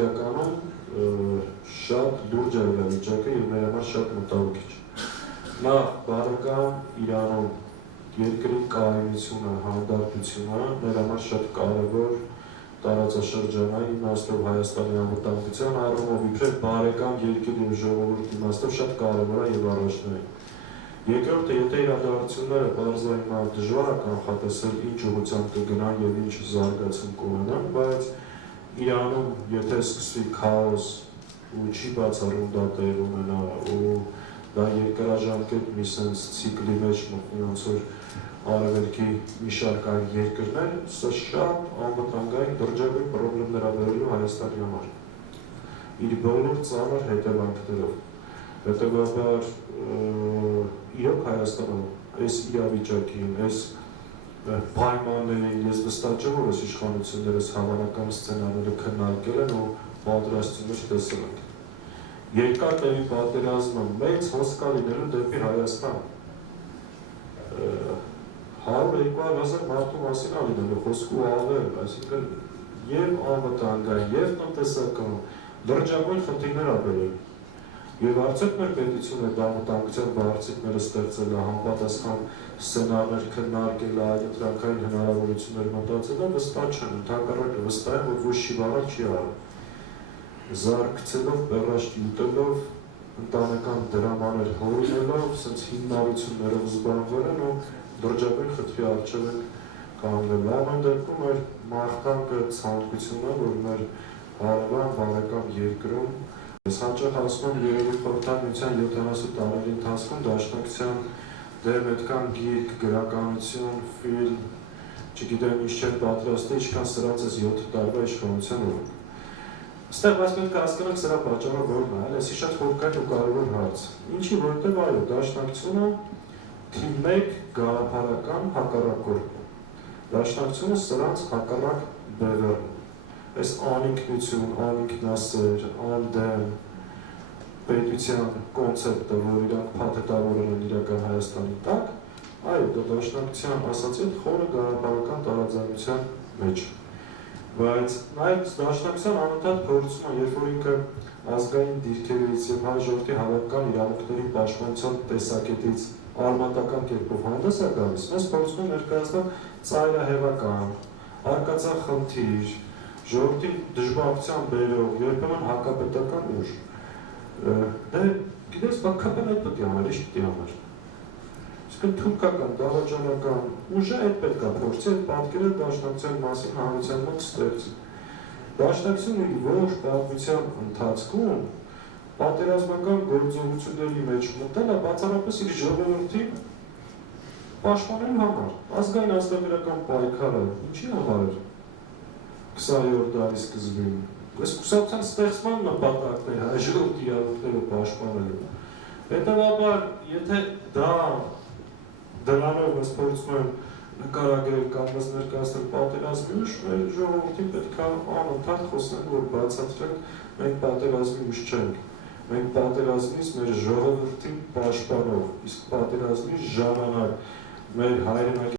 իրականում շատ լուրջ է իրավիճակը եւ մեր համար շատ մտահոգիչ։ Նախ բարեկամ Իրանում երկրի կայունությունը, հանդարտությունը մեր համար շատ կարևոր տարածաշրջանային իմաստով Հայաստանի անվտանգության առումով իբրև բարեկամ երկրի եւ ժողովրդի իմաստով շատ կարևոր է եւ առաջնային։ Երկրորդը, եթե իրադարձությունները բարձրացնեն դժվար է կանխատեսել ինչ ուղղությամբ կգնան եւ ինչ զարգացում կունենան, բայց Իրանում եթե սկսվի քաոս ու չի բացառում դա տեղ ունենա ու դա երկարաժամկետ մի sense ցիկլի մեջ մտնի ոնց որ արևելքի մի շարք այլ երկրներ, սա շատ անվտանգային դրժագույն խնդիրներ է բերելու Հայաստանի համար։ Իր բոլոր ծանր հետևանքներով։ Հետևաբար իրոք Հայաստանում այս իրավիճակին, այս պայմաններին ես վստահ չեմ, որ այս իշխանությունները հավանական սցենարները քննարկել են ու պատրաստումներ տեսել են։ Երկար տեղի պատերազմը մեծ հոսք լինելու դեպի Հայաստան 100-200 մարդու մասին է լինելու խոսքու ավել, այսինքն եւ անվտանգային, եւ տնտեսական դրժագույն խնդիրներ ա բերել։ Եվ արդյոք մեր պետությունը անվտանգության բարձիկները ստեղծել է, համապատասխան սցենարներ քննարկել է, ընտրական հնարավորություններ մտածել է, վստահ չեմ, ընդհակառակը վստահ եմ, որ ոչ չի վարել, չի արել։ Զարգացելով, բեռաշտի ուտելով, ընտանեկան դրամաներ հորինելով, սենց հիմնարություններով զբաղվել են ու դրժագույն խնդրի առջև են կանգնել։ Ամեն դեպքում մեր մաղթանքը ցանկությունը, որ մեր հարևան բարեկամ երկրում ես հաճախ ասում եմ երևի Խորհրդային Միության 70 տարիների ընթացքում դաշնակցության դեմ այդքան գիրք, գրականություն, ֆիլմ, չգիտեմ ինչ չեն պատրաստել, ինչքան սրանց այս 7 տարվա իշխանության օրոք։ Այստեղ բայց պետք է հասկանանք սրա պատճառը որն է, այսի շատ խորքայր ու կարևոր հարց։ Ինչի որտեղ այո, դաշնակցությունը թիվ 1 գաղափարական հակառակորդն է։ Դաշնակցությունը սրանց հակառակ բևեռն է։ Այս անինքնություն, անինքնասեր, անդեմ պետության կոնցեպտը, որ իրանք փաթեթավորել են իրական Հայաստանի տակ, այո, դա դաշնակցության ասացի խորը գաղափարական տարաձայնության մեջ։ Բայց նաև դաշնակցության անընդհատ փորձում է, երբ որ ինքը ազգային դիրքերից եւ հայ ժողովրդի հավաքական իրավունքների պաշտպանության տեսակետից արմատական կերպով հանդես է գալիս, մեզ փորձում է ներկայացնել ծայրահեղական, արկածախնդիր, ժողովրդի դժբախտության բերող, երբեմն հակապետական ուժ։ Դե գիտես, բակապեն այդ պետք է անել, ինչ պետք է անել։ Իսկն թուրքական, դավաճանական ուժը այդ պետք է փորձի այդ պատկերը դաշնակցության մասին հանրության մոտ ստեղծի։ Դաշնակցությունը իր ողջ պատմության ընթացքում պատերազմական գործողությունների մեջ մտել է բացառապես իր ժողովրդի պաշտպանելու համար։ Ազգային ազգագրական պայքարը ինչի համար էր 20-րդ դարի սկզբին։ Այս կուսակցության ստեղծման նպատակն էր հայ ժողովրդի իրավունքները պաշտպանելու։ Հետևաբար, եթե դա դրանով ես փորձում եմ նկարագրել կամ ներկայացնել պատերազմի ուժ, մեր ժողովրդին պետք է անընդհատ խոսենք, որ բացատրենք մենք պատերազմի ուժ չենք։ Մենք պատերազմից մեր ժողովրդին պաշտպանող, իսկ պատերազմի ժամանակ մեր հայրենական